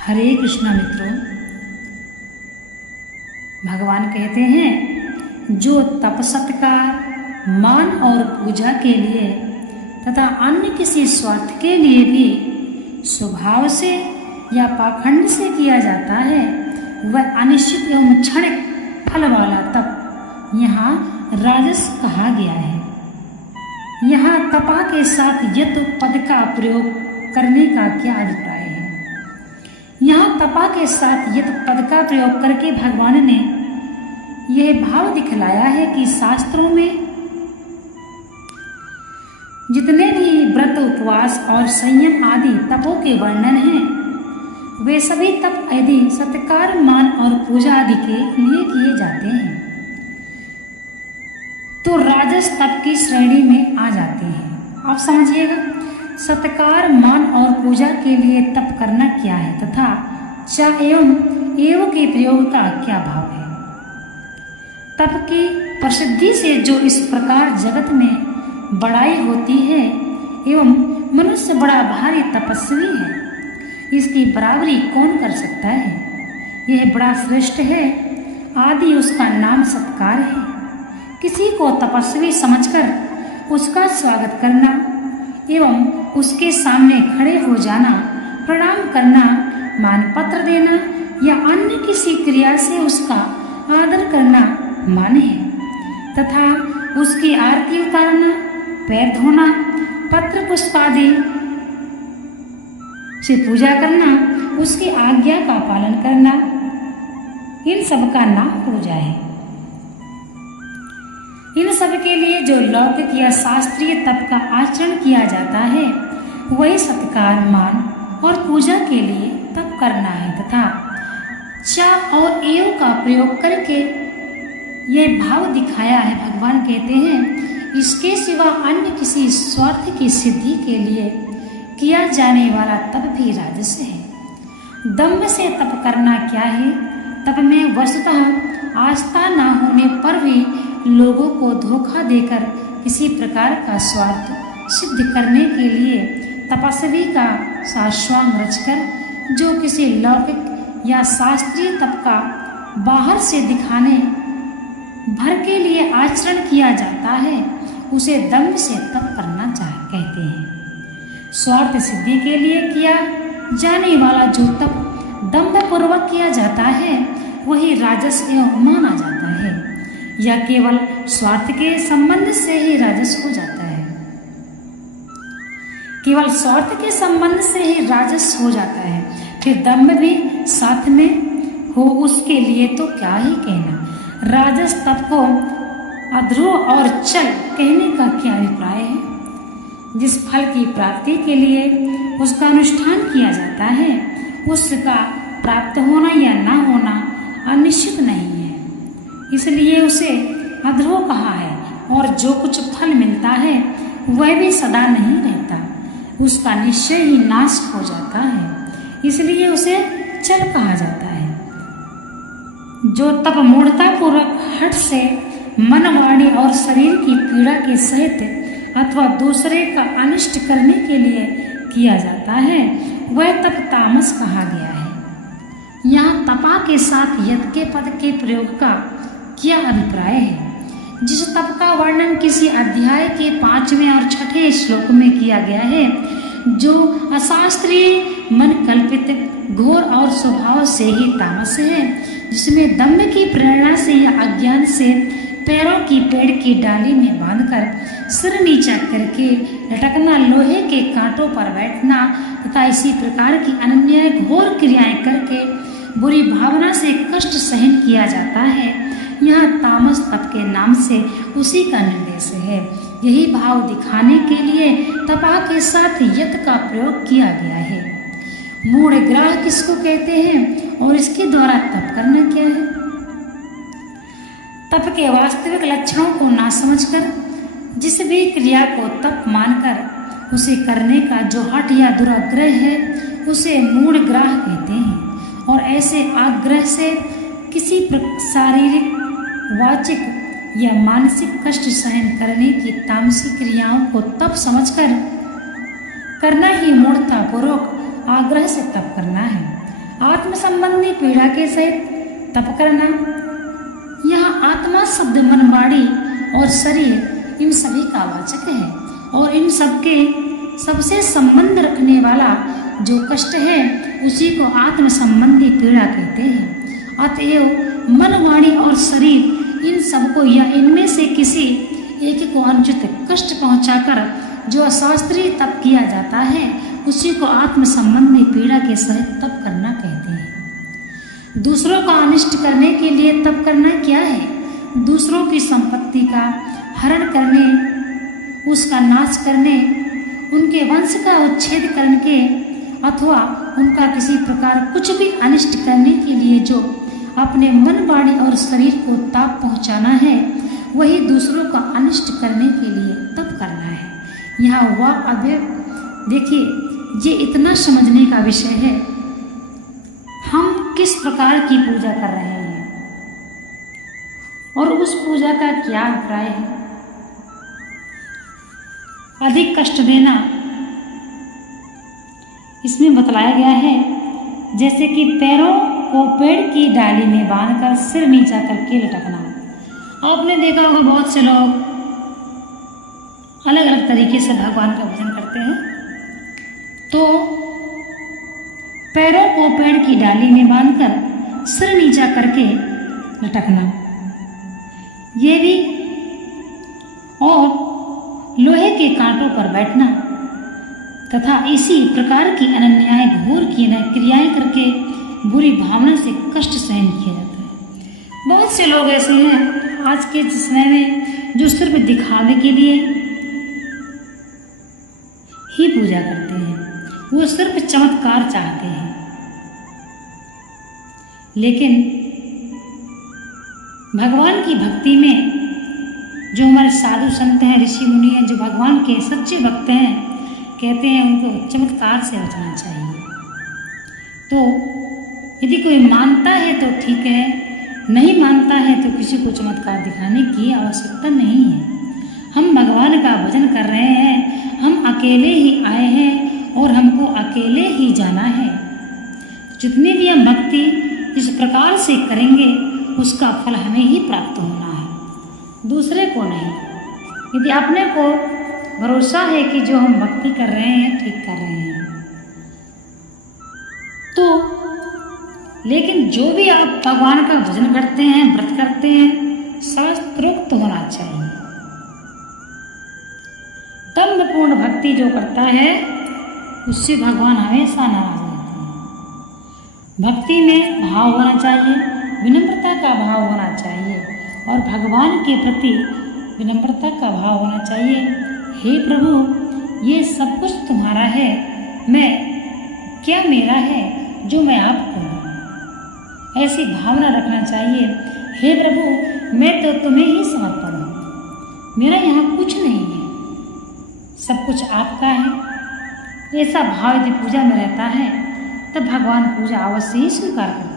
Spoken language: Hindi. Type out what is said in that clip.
हरे कृष्णा मित्रों, भगवान कहते हैं जो तप सत्कार मान और पूजा के लिए तथा अन्य किसी स्वार्थ के लिए भी स्वभाव से या पाखंड से किया जाता है वह अनिश्चित एवं क्षणिक फल वाला तप यहाँ राजस कहा गया है। यहाँ तपा के साथ यत पद का प्रयोग करने का क्या अभिप्राय है? यहाँ तपा के साथ यत पद का प्रयोग करके भगवान ने यह भाव दिखलाया है कि शास्त्रों में जितने भी व्रत उपवास और संयम आदि तपों के वर्णन हैं वे सभी तप यदि सत्कार मान और पूजा आदि के लिए किए जाते हैं तो राजस तप की श्रेणी में आ जाते हैं। आप समझिएगा, सत्कार मान और पूजा के लिए तप करना क्या है तथा च एवं एवं के प्रयोग का क्या भाव है। तप की प्रसिद्धि से जो इस प्रकार जगत में बड़ाई होती है एवं मनुष्य बड़ा भारी तपस्वी है, इसकी बराबरी कौन कर सकता है। यह बड़ा श्रेष्ठ है आदि उसका नाम सत्कार है। किसी को तपस्वी समझकर उसका स्वागत करना एवं उसके सामने खड़े हो जाना, प्रणाम करना, मानपत्र देना या अन्य किसी क्रिया से उसका आदर करना मान है तथा उसकी आरती उतारना, पैर धोना, पत्र पुष्प आदि से पूजा करना, उसकी आज्ञा का पालन करना, इन सब का नाम पूजा है। इन सब के लिए जो लौकिक या शास्त्रीय तप का आचरण किया जाता है वही सत्कार मान और पूजा के लिए तप करना है तथा च और एव का प्रयोग करके यह भाव दिखाया है। भगवान कहते हैं इसके सिवा अन्य किसी स्वार्थ की सिद्धि के लिए किया जाने वाला तप भी राजस है। दम्भ से तप करना क्या है? तप में वस्तुतः आस्था न होने पर भी लोगों को धोखा देकर किसी प्रकार का स्वार्थ सिद्ध करने के लिए तपस्वी का साश्वांग रचकर जो किसी लौकिक या शास्त्रीय तप का बाहर से दिखाने भर के लिए आचरण किया जाता है उसे दम्भ से तप करना कहते हैं। स्वार्थ सिद्धि के लिए किया जाने वाला जो तप दम्भ पूर्वक किया जाता है वही राजस एवं माना जाता है या केवल स्वार्थ के संबंध से ही राजस हो जाता है। केवल स्वार्थ के संबंध से ही राजस हो जाता है, फिर दम्भ भी साथ में हो उसके लिए तो क्या ही कहना। राजस तप को अध्रुव और चल कहने का क्या अभिप्राय है? जिस फल की प्राप्ति के लिए उसका अनुष्ठान किया जाता है उसका प्राप्त होना या ना होना अनिश्चित नहीं है, इसलिए उसे अध्रुव कहा है। और जो कुछ फल मिलता है वह भी सदा नहीं रहता, उसका निश्चय ही नाश हो जाता है, इसलिए उसे चल कहा जाता है। जो तप मूढ़ता पूर्वक हठ से मन वाणी और शरीर की पीड़ा के सहित अथवा दूसरे का अनिष्ट करने के लिए किया जाता है वह तप तामस कहा गया है। यहाँ तपा के साथ यत के पद के प्रयोग का क्या अभिप्राय है? जिस तप का वर्णन किसी अध्याय के 5वें और 6ठे श्लोक में किया गया है जो अशास्त्रीय मन कल्पित घोर और स्वभाव से ही तामस है, जिसमें दम्भ की प्रेरणा से या अज्ञान से पैरों की पेड़ की डाली में बांधकर सिर नीचा करके लटकना, लोहे के कांटों पर बैठना तथा इसी प्रकार की अन्य घोर क्रियाएं करके बुरी भावना से कष्ट सहन किया जाता है, यहाँ तामस तप के नाम से उसी का निर्देश है। यही भाव दिखाने के लिए तपा के साथ यत का प्रयोग किया गया है। मूढ़ ग्राह किसको कहते हैं और इसके द्वारा तप करना क्या है? तप के वास्तविक लक्षणों को ना समझकर जिस भी क्रिया को तप मानकर उसे करने का जो हठ या दुराग्रह है उसे मूढ़ ग्राह कहते हैं। और ऐसे आग्रह से किसी शारीरिक, वाचिक या मानसिक कष्ट सहन करने की तामसिक क्रियाओं को तप समझकर करना ही मूढ़ता पूर्वक आग्रह से तप करना है। आत्म संबंधी पीड़ा के सहित तप करना। यहाँ आत्मा शब्द मन, वाणी और शरीर इन सभी का वाचक है और इन सबके सबसे संबंध रखने वाला जो कष्ट है उसी को आत्म संबंधी पीड़ा कहते हैं। अतएव मन, वाणी और शरीर इन सबको या इनमें से किसी एक को अनुचित कष्ट पहुंचाकर जो अशास्त्रीय तप किया जाता है उसी को आत्म संबंधी पीड़ा के सहित तप करना कहते हैं। दूसरों का अनिष्ट करने के लिए तप करना क्या है? दूसरों की संपत्ति का हरण करने, उसका नाश करने, उनके वंश का उच्छेद करके अथवा उनका किसी प्रकार कुछ भी अनिष्ट करने के लिए जो अपने मन, वाणी और शरीर को ताप पहुंचाना है वही दूसरों का अनिष्ट करने के लिए तप करना है। यहाँ वह अव्यय देखिए, ये इतना समझने का विषय है। हम किस प्रकार की पूजा कर रहे हैं और उस पूजा का क्या अभिप्राय है? अधिक कष्ट देना इसमें बतलाया गया है, जैसे कि पैरों को पेड़ की डाली में बांधकर सिर नीचा करके लटकना। आपने देखा होगा बहुत से लोग अलग अलग तरीके से भगवान का भजन करते हैं। तो पैरों को पेड़ की डाली में बांधकर सिर नीचा करके लटकना, ये भी, और लोहे के कांटों पर बैठना तथा इसी प्रकार की अनन्याय घोर की क्रियाएं करके बुरी भावना से कष्ट सहन किया जाता है। बहुत से लोग ऐसे हैं आज के समय में जो सिर्फ दिखावे के लिए ही पूजा करते हैं, वो सिर्फ चमत्कार चाहते हैं। लेकिन भगवान की भक्ति में जो हमारे साधु संत हैं, ऋषि मुनि हैं, जो भगवान के सच्चे भक्त हैं, कहते हैं उनको चमत्कार से बचना चाहिए। तो यदि कोई मानता है तो ठीक है, नहीं मानता है तो किसी को चमत्कार दिखाने की आवश्यकता नहीं है। हम भगवान का भजन कर रहे हैं, हम अकेले ही आए हैं और हमको अकेले ही जाना है। जितनी भी हम भक्ति इस प्रकार से करेंगे उसका फल हमें ही प्राप्त होना है, दूसरे को नहीं। यदि अपने को भरोसा है कि जो हम भक्ति कर रहे हैं ठीक कर रहे हैं तो, लेकिन जो भी आप भगवान का भजन करते हैं, व्रत करते हैं, शास्त्रोक्त होना चाहिए। दम्भपूर्ण भक्ति जो करता है उससे भगवान हमेशा नाराज रहते हैं। भक्ति में भाव होना चाहिए, विनम्रता का भाव होना चाहिए और भगवान के प्रति विनम्रता का भाव होना चाहिए। हे प्रभु, ये सब कुछ तुम्हारा है, मैं क्या मेरा है जो मैं आपको हूँ, ऐसी भावना रखना चाहिए। हे प्रभु, मैं तो तुम्हें ही समर्पण हूँ, मेरा यहाँ कुछ नहीं है, सब कुछ आपका है। ऐसा भाव यदि पूजा में रहता है तब भगवान पूजा अवश्य ही स्वीकार करते हैं।